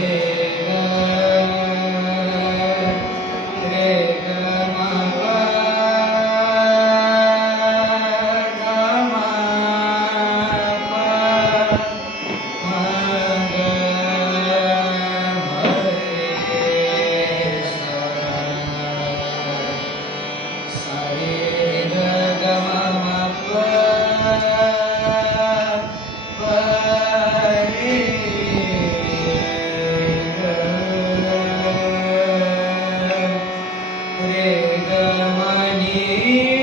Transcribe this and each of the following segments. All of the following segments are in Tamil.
네. મની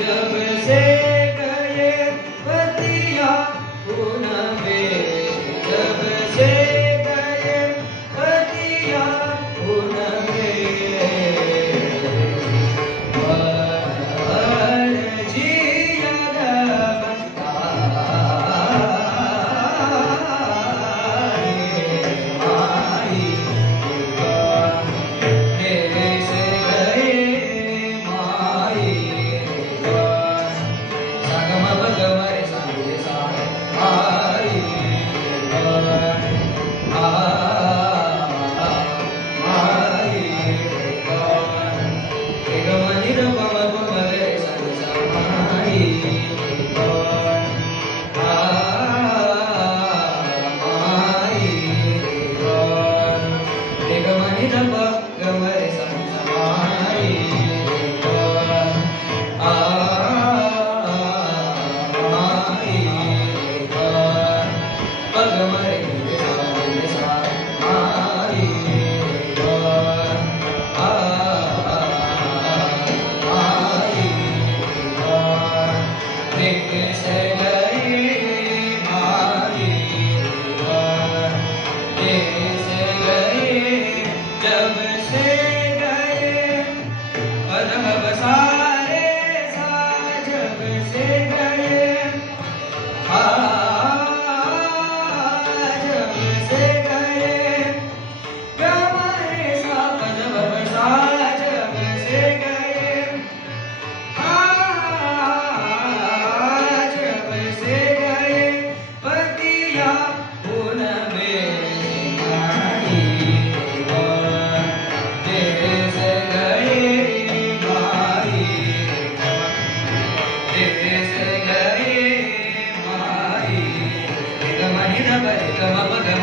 जब से गए पतिया पुनः மனித பரிதம